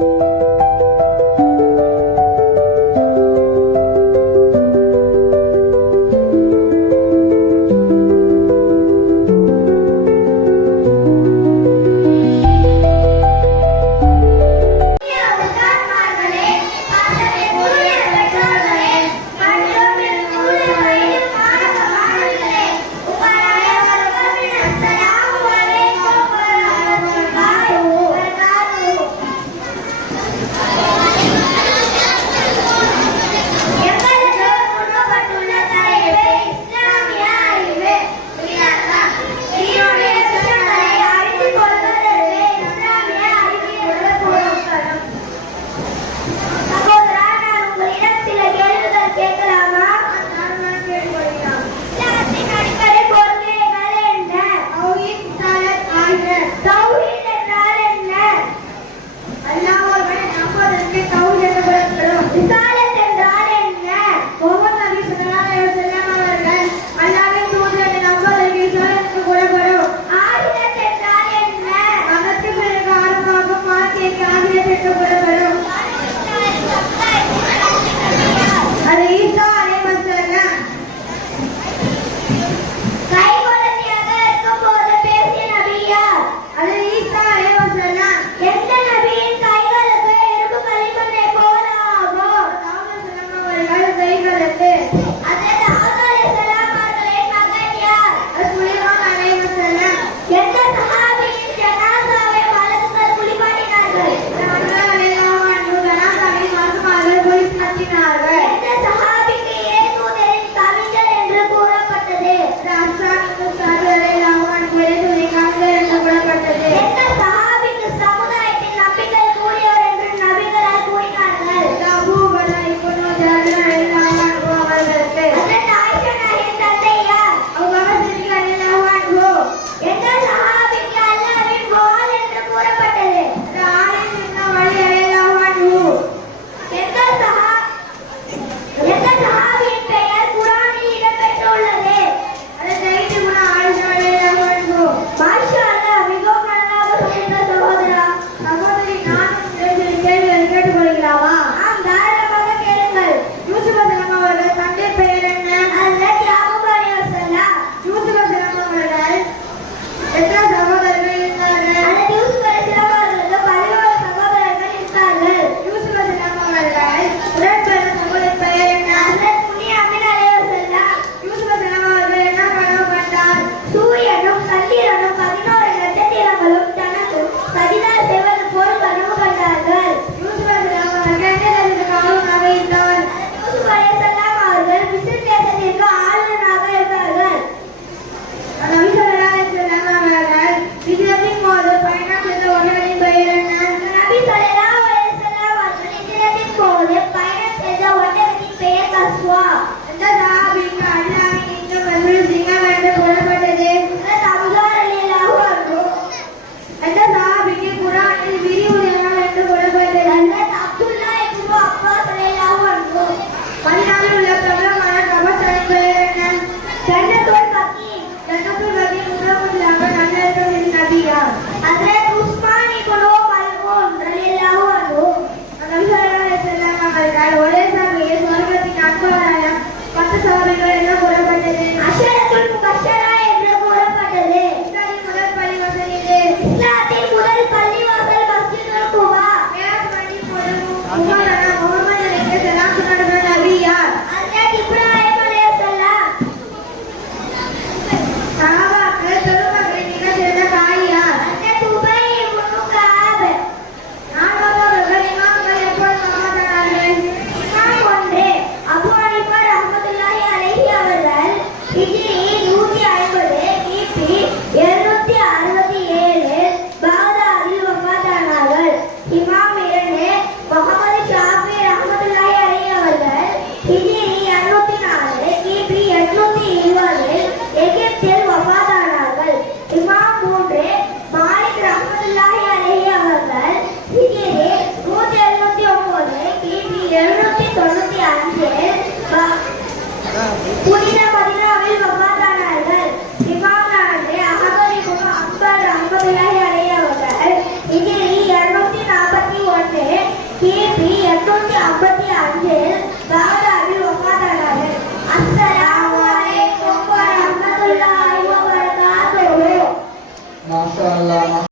thank you